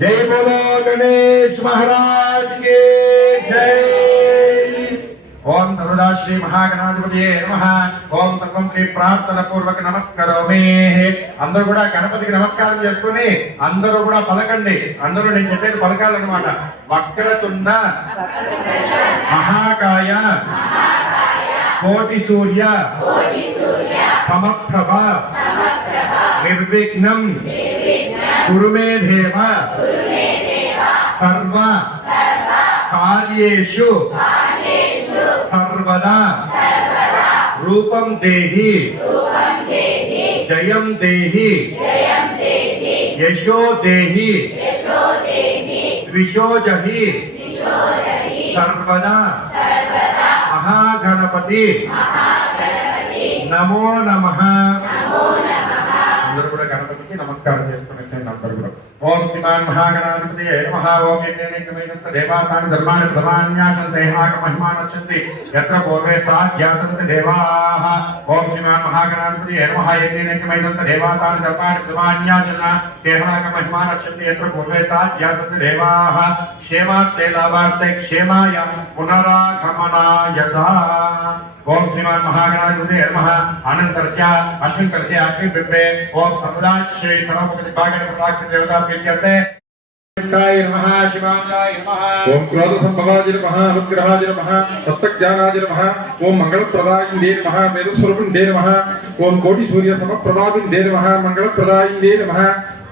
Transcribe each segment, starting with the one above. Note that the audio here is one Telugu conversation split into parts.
जय बोलो गणेश महाराज की जय। ओम सर्वदा श्री महागणाधिपतये नमः। ओम सर्वं श्री प्रार्थना पूर्वक नमस्कारोमि। అందరూ కూడా గణపతికి నమస్కారం చేసుకుని అందరూ కూడా పలకండి. అందరూ నేను చెప్పేది పలకాలన్నమాట. వక్రతుండ మహాకాయ కోటి సూర్య సమప్రభ నిర్విఘ్నం కురు మే దేవ సర్వ కార్యేషు सर्वदा रूपम देहि जयम देहि यशो देहि द्विषो जहि सर्वदा महागणपति नमो नमः। అందరూ కూడా గణపతికి నమస్కారం చేసుకునేసేయండి. అందరూ కూడా ఓం శ్రీమాన్ మహాగణాధిపతయే నమః. ఓం యజ్ఞేనైకమేనంత దేవాతాని ధర్మాణి ప్రధాన్యాసంతే ఏక మహిమానచ్చంతి యత్ర పూర్వే సాధ్యాసంతి దేవాః. ఓం శ్రీమాన్ మహాగణాధిపతయే నమః. యజ్ఞేనైకమేనంత దేవాతాని ధర్మాణి ప్రధాన్యాసన్న ఏక మహిమానచ్చంతి యత్ర పూర్వే సాధ్యాసంతి దేవాః. క్షేమార్థే లాభార్థే క్షేమాయ పునరాగమనాయ చ. ओम श्रीमान महागणाधिपतये नमः। अनंतरस्य अस्मिन् कलशे अस्मिन् बिम्बे ओम सर्वदा श्री सर्वभूत भागण सम्राट देवता प्रीत्यर्थे शिवाय नमः। शिवाय नमः। ओम क्रोध संभवाय नमः। अनुग्रहाय नमः। सत्सज्ञानाय नमः। ओम मंगलप्रदायिने नमः। मेरुस्वरूपिणे नमः। ओम कोटि सूर्य समप्रभाविने नमः। मंगलप्रदायिने नमः।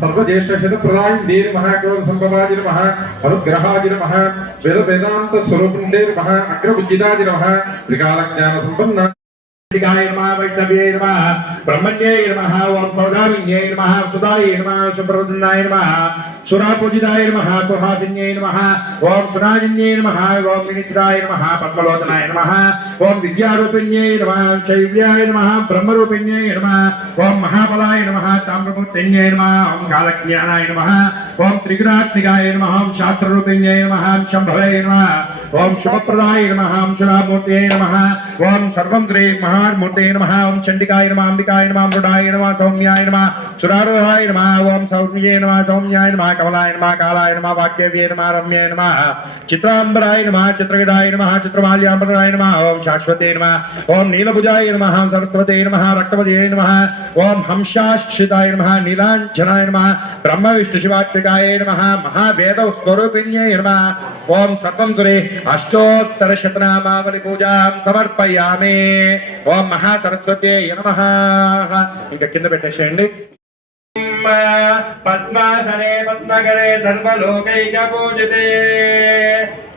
सर्वज्येष्ठशतप्रदायिने नमः। क्रोध संभवाय नमः। अनुग्रहाय नमः। वेद वेदांत स्वरूपिणे नमः। अग्रविजिताय नमः। त्रिकालज्ञान संपन्न गाय नमः। वैष्णव्ये नमः। ब्रह्मण्ये नमः। ओम सौदामिन्ये नमः। सुदाय नमः। सुप्रवदनाय नमः। सुरापूजिताय नमः। सुहासिन्ये नमः। ओम सुराजिन्ये नमः। ओम विनित्राय नमः। पद्मलोचनाय नमः। ओम विद्यारूपिण्ये नमः। शैव्याय नमः। ब्रह्मरूपिण्ये नमः। ओम महाबलाय नमः। ताम्रमूर्तिन्ये नमः। ओम कालज्ञानाय नमः। ओम त्रिगुणात्मिकाय नमः। ओम शास्त्ररूपिण्ये नमः। शंभवे नमः। ओम शुभप्रदाय नमः। ओम शुरामूर्तये नमः। ओम सर्वं श्री महामूर्ते नमः। ओम चंडिकाय नमः। अंबिकाय नमः। मृडाय नमः। सौम्याय नमः। सुरारोहाय नमः। ओम सौम्ये नमः। सौम्याय नमः। कमलाय नमः। कालाय नमः। वाक्यव्ये नमः। रम्ये नमः। चित्रांबराय नमः। चित्रगदाय नमः। चित्रमाल्याम्बराय नमः। ओम शाश्वते नमः। ओम नीलभुजाय नमः। सरस्वते नमः। रक्तवदये नमः। ओम हंसाश्रिताय नमः। नीलांजनाय नमः। ब्रह्म विष्णु शिवात्मिकाय नमः। महावेद स्वरूपिण्ये नमः। ओम सर्वं श्री अष्टोत्तर शतनामावली पूजां समर्पयामि। ओम महासरस्वत्यै नमः। ఇంకా కింద పెట్టేసేయండి. पद्मासने पद्मकरे सर्वलोकैकपूजिते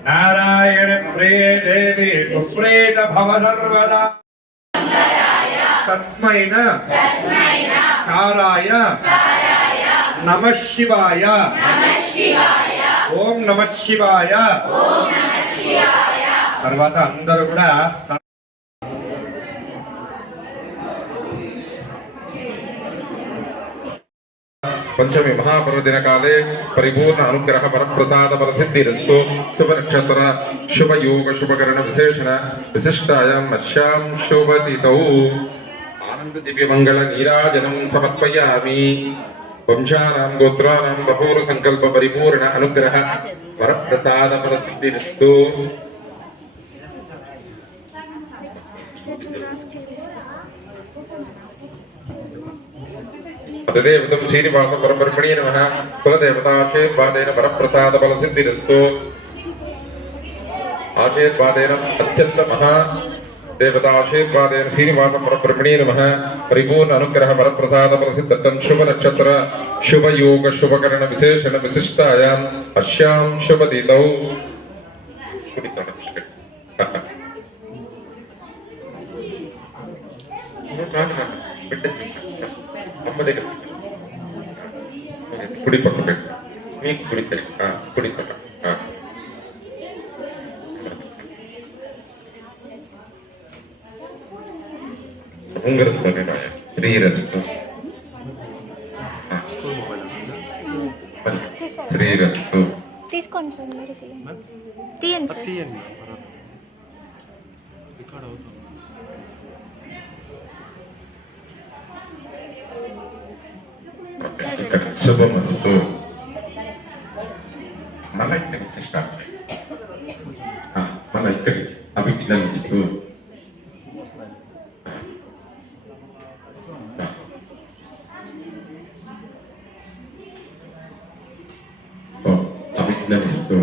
नारायण प्रिये देवी सुप्रीत भव सर्वदा। तस्मै काराय नमः शिवाय। ओम नमः शिवाय। తర్వాత అందరూ కూడా पंचमी महापर्वदिन काले परिपूर्ण अनुग्रह वरप्रसाद फलसिद्धिरस्तु। शुभ नक्षत्र शुभ योग शुभकरण विशेषण विशिष्टायां नश्यां शुभतिथौ आनंद दिव्य मंगल नीराजनं समर्पयामि। वंशानां गोत्राणां बहूर संकल्प परिपूर्ण अनुग्रह वरप्रसाद फलसिद्धिरस्तु। देवतं श्रीनिवास परब्रह्मणे नमः। कुलदेवताशीर्वादेन वरप्रसाद फलसिद्धिरस्तु। आशीर्वादेन अत्यंत महा देवताशीर्वादेन श्रीनिवास परब्रह्मणे नमः। परिपूर्ण अनुग्रह वरप्रसाद फलसिद्ध्यर्थं शुभ नक्षत्र शुभ योग शुभकरण विशेषण विशिष्टायां अस्यां शुभतिथौ అమ్మ దగ్గర కుడి పక్క పెట్టు. మీకు కుడి సైడ్ కుడి పక్క ఉంగరంతోనే శ్రీరస్తు శ్రీరస్తు తీసుకోండి సార్. మీరు తీయండి సార్. తీయండి. రికార్డ్ అవుతుంది. శుభమస్తు. सिद्धिरस्तु अभिज्ञमस्तु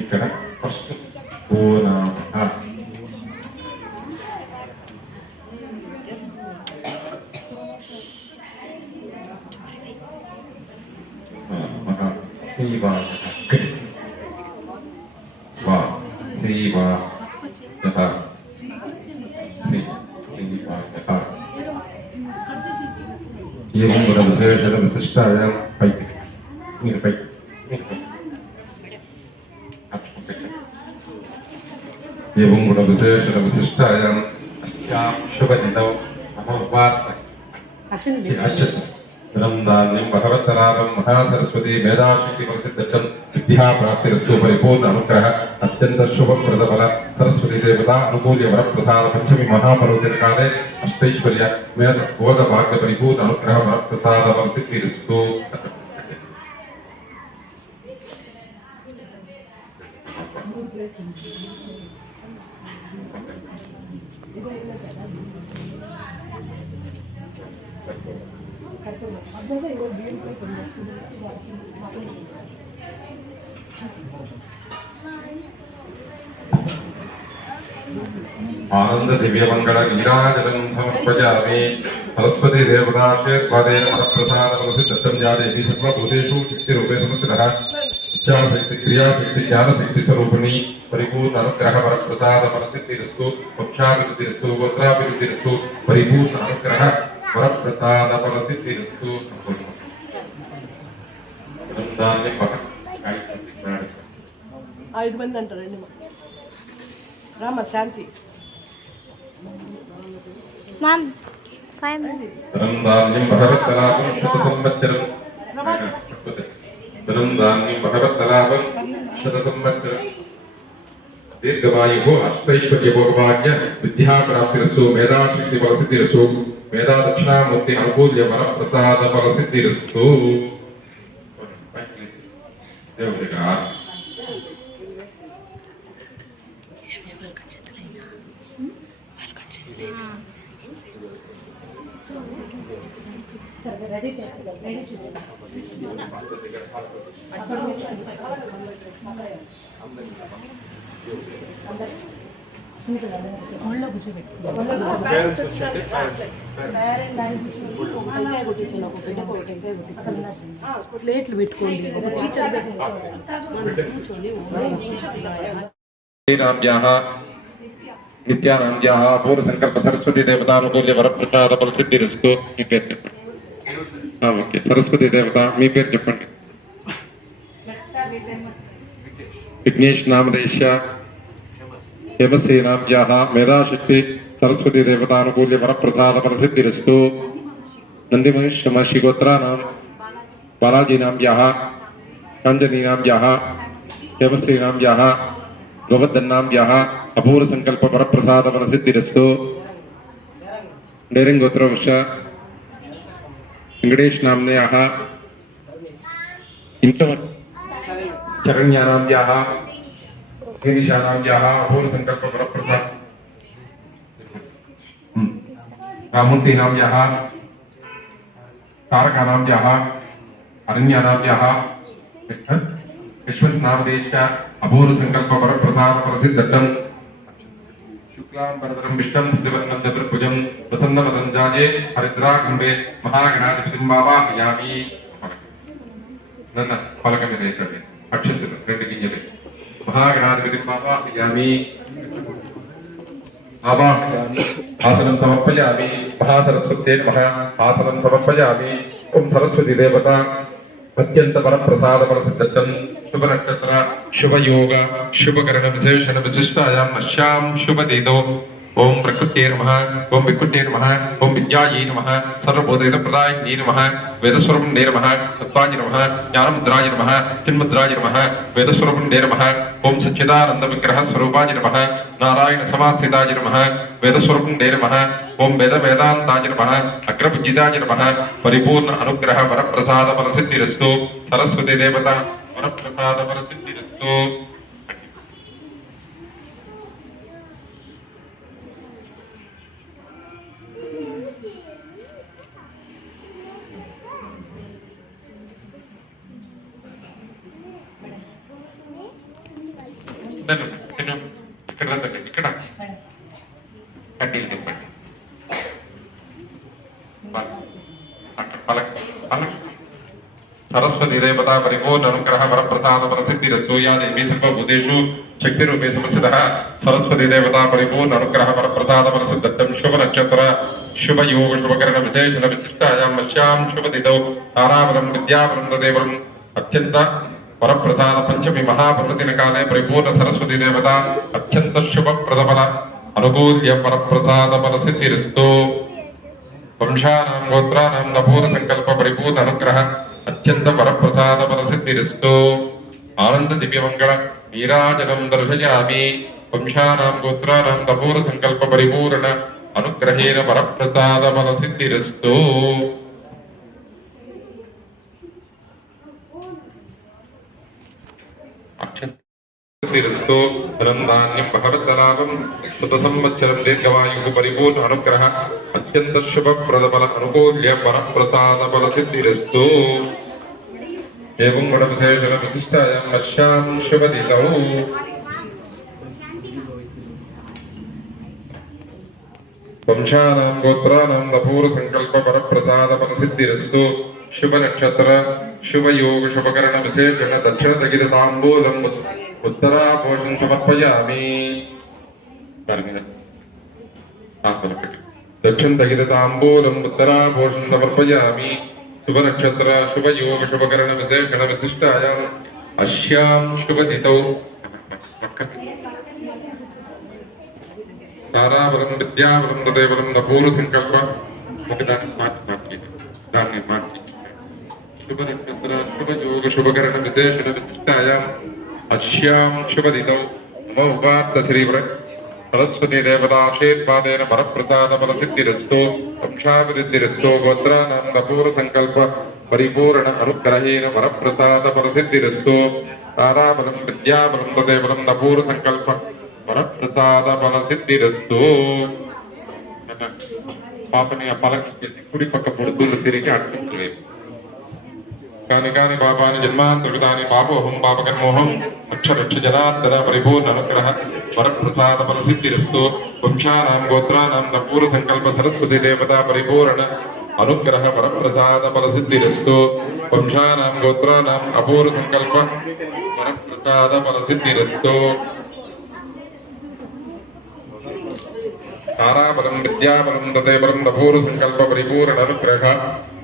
ఇక్కడ ఫస్ట్ विशिष्टायां एवं गुणविशेषविशिष्टायाम् अस्यां शुभदिनौ धान्यं भगवत्तरागं महासरस्वती मेधाशक्तिप्रसिद्धं विद्या प्राप्तिरस्तु परिपूर्ण अनुग्रह अत्यंत शुभप्रदफल सरस्वती देवता अनुकूल्य वरप्रसाद पंचमी महापर्वदिन काले अष्टैश्वर्य मेध बोध भाग्य परिपूर्ण अनुग्रह वरप्रसाद वर्धितिरस्तु आनंद दिव्यमंगल गिराजलं समर्पयामि सरस्वती देवताशीर्वादेन मनःप्रसादमसिद्धं जादेवी सर्वभूतेषु शक्तिरूपे संस्थितः इच्छाशक्ति क्रियाशक्ति ज्ञानशक्ति स्वरूपिणी परिपूर्ण अनुग्रह वरप्रसाद वरसिद्धिरस्तु मोक्षाभिवृद्धिरस्तु गोत्राभिवृद्धिरस्तु परिपूर्ण अनुग्रह वरप्रसाद वरसिद्धिरस्तु ఐదు మంది అంటారండి రామ శాంతి दीर्घवायु अष्टैश्वर्य भोगभाग्य विद्या प्राप्तिरस्तु मेधाशक्ति फलसिद्धिरस्तु मेधा दक्षिणामूर्ति अनुकूल्य वरप्रसाद फलसिद्धिरस्तु ప్లేట్లు పెట్టుకోండి नित्यानाम्याः पूर्ण संकल्प सरस्वती देवतानुकूल्य वरप्रसाद फलसिद्धिरस्तु మీ పేరు చెప్పండి ఓకే సరస్వతి దేవత మీ పేరు చెప్పండి విఘ్నేష్ నామదేశ हेमसेनाब्जाः मेधाशक्ति सरस्वती देवतानुकूल्य वरप्रसाद फलसिद्धिरस्तु नंदिमहिषमहि गोत्राणां बालाजीनाब्जाः काञ्जनीनाब्जाः हेमसेनाब्जाः गोवर्धनाब्जाः अपूर्व संकल्प वरप्रसाद फलसिद्धिरस्तु डेरिंग गोत्रवंश वेंकटेश नाम्न्याः चरण्यानाब्जाः गिरीशानाब्जाः अपूर्व संकल्प वरप्रसाद रामुन्तीनाब्जाः कारकानाब्जाः अरण्यानाब्जाः विश्वनामदेश अपूर्व संकल्प वरप्रसाद प्रसिद्धं शुक्लांबरधरं विष्णुं दिवन्नं चतुर्भुजं प्रसन्नवदनजाये हरिद्राखण्डे महागणाधिपतिं वावाहयामि नन्न फलकमिदे इकड़े अक्षंतलु रेंडु गिंजलु महागणाधिपतिं वावाहयामि आवाहयामि आसनं समर्पयामि महासरस्वत्यै नमः आसनं समर्पयामि ओम सरस्वती देवता अत्यंत वरप्रसाद फलसिद्धं शुभ नक्षत्र शुभ योग शुभ करण विशेषण विशिष्टायां नश्यां शुभ दिदो ओम प्रकृत्यै नमः ओम विकृत्यै नमः ओम विद्यायै नमः सर्वबोधप्रदायिन्यै नमः वेदस्वरूपिण्यै नमः तत्त्वाय नमः ज्ञानमुद्राय नमः चिन्मुद्राय नमः वेदस्वरूपिण्यै नमः ओम सच्चिदानन्दविग्रह स्वरूपाय नमः नारायण समास्थिताय नमः वेदस्वरूपिण्यै नमः ओम वेदान्ताय नमः अग्रपूजिताय नमः परिपूर्ण अनुग्रह वरप्रसाद फलसिद्धिरस्तु सरस्वती देवता वरप्रसाद फलसिद्धिरस्तु ఇక్కడ కడ్డీలు తిప్పండి सरस्वती देवता परिपूर्ण अनुग्रह वरप्रसाद फलसिद्धिरस्तु या देवी सर्वभूतेषु शक्तिरूपे संस्थितः सरस्वती देवता परिपूर्ण अनुग्रह वरप्रसाद फलसिद्धिं शुभ नक्षत्र शुभ योग शुभकरण विशेषण विशिष्टायां वश्यां शुभ तिथौ ताराबलं विद्याबलं तदेवम् अत्यंत वरप्रसाद पंचमी महाप्रवचन काले परिपूर्ण सरस्वती देवता अत्यंत शुभ प्रदफल अनुकूल्य वरप्रसाद फलसिद्धिरस्तु वंशानां गोत्राणां नपूर संकल्प परिपूर्ण अनुग्रह अत्यंत वरप्रसाद फलसिद्धिरस्तु आनंद दिव्यमंगल नीराजनं दर्शयामि वंशानां गोत्राणां नपूर संकल्प परिपूर्ण अनुग्रहेण वरप्रसाद फलसिद्धिरस्तु अक्षतिरस्तु धनधान्यं भगवतलाभं सुतसंवत्सरं दीर्घवायुः परिपूर्ण अनुग्रह अत्यंत शुभ प्रदफल अनुकूल्य वरप्रसाद फलसिद्धिरस्तु एवं गुणविशेषण विशिष्टायां वश्यां शुभदितौ वंशानां गोत्राणां नपूर संकल्प वरप्रसाद फलसिद्धिरस्तु शुभ नक्षत्र शुभ योग शुभकरण विशेषण दक्षिण दगिर तांबूलम उत्तरापोषण समर्पयामि दक्षिण दगिर तांबूलम उत्तरापोषण समर्पयामि शुभ नक्षत्र शुभ योग शुभकरण विशेषण विशिष्टायां अस्यां शुभ तिथौ ताराबलं विद्याबलं तदेवलं नपूर संकल्प शुभ नक्षत्र शुभ योग शुभकरण विशेषण विशिष्टायाम् अस्यां शुभ तिथौ नमो उपात्त श्रीव्र सरस्वती देवता आशीर्वादेन वरप्रसाद फलसिद्धिरस्तु वंशाभिवृद्धिरस्तु गोत्राणां नपूर संकल्प परिपूर्ण अनुग्रहेण वरप्रसाद फलसिद्धिरस्तु ताराबलं विद्याबलं तदेवलं नपूर संकल्प वरप्रसाद फलसिद्धिरस्तु पापनी अपलक कुड़ी पक्क पुड़ुतुल्लु तिरिगी अट्टुंटुवे कानि कानि पापानि जन्मान्तर्गतानि पापोऽहं पापकर्मोऽहं अक्षरक्ष जनार्दन परिपूर्ण अनुग्रह वरप्रसाद फलसिद्धिरस्तु वंशानां गोत्राणां नपूर संकल्प सरस्वती देवता परिपूर्ण अनुग्रह वरप्रसाद फलसिद्धिरस्तु वंशानां गोत्राणाम् अपूर्व संकल्प वरप्रसाद फलसिद्धिरस्तु ताराबलं विद्याबलं तदेवलं नपूर संकल्प परिपूर्ण अनुग्रह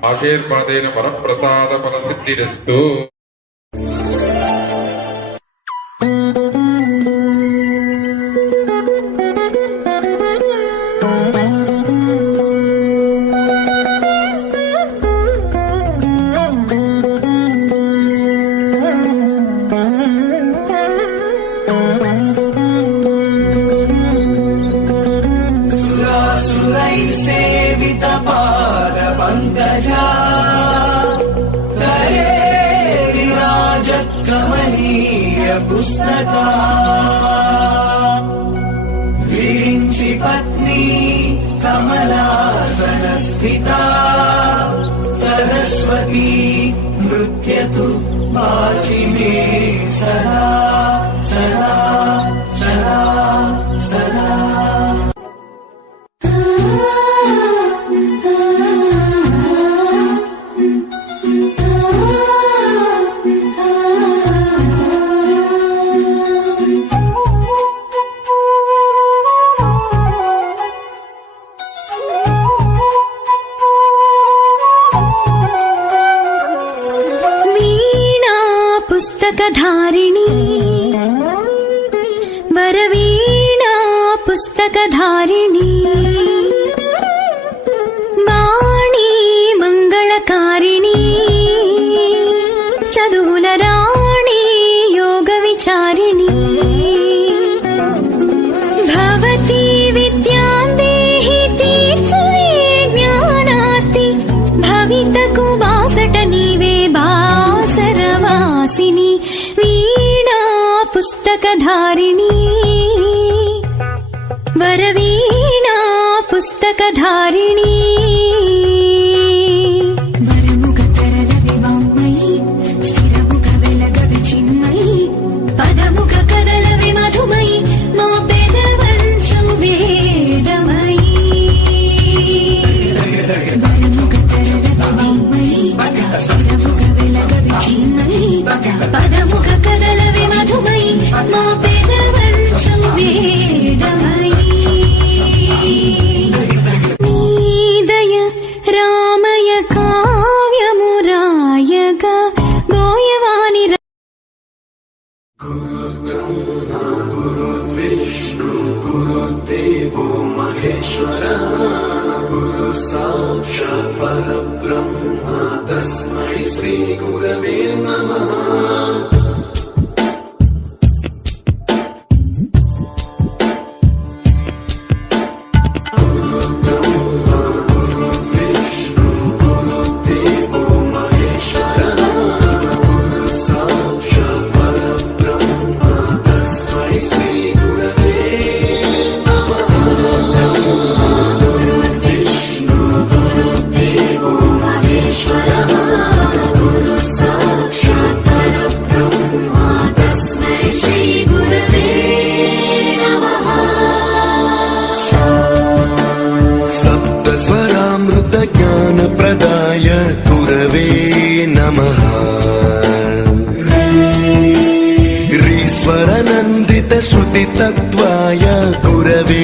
आशीर्वादेन वरप्रसाद फलसिद्धिरस्तु पुस्तका विरिञ्चि पत्नी कमलासनस्थिता सरस्वती नृत्यतु वाचि मे सदा सदा सदा सदा पुस्तकधारिणी वरवीणा पुस्तकधारिणी వాణి వరముగ తరలవి వామ్మయి స్థిరముగ వెలగవి చిన్మయి పదముగ కదలవి మధుమయి మా పెదవంచం వేదమయి వరముగ తరలవి వామ్మయి స్థిరముగ వెలగవి చిన్మయి పదముగ కదలవి మధుమయి మా పెదవంచం వేదమయి నీదయ రామయ కావ్యమురాయగ బోయవాని गुरुर्देवो महेश्वरः गुरु साक्षात् परब्रह्म तस्मै श्रीगुरवे नमः ज्ञानप्रदाय गुरवे नमः रीश्वरनन्दितश्रुतितत्त्वाय गुरवे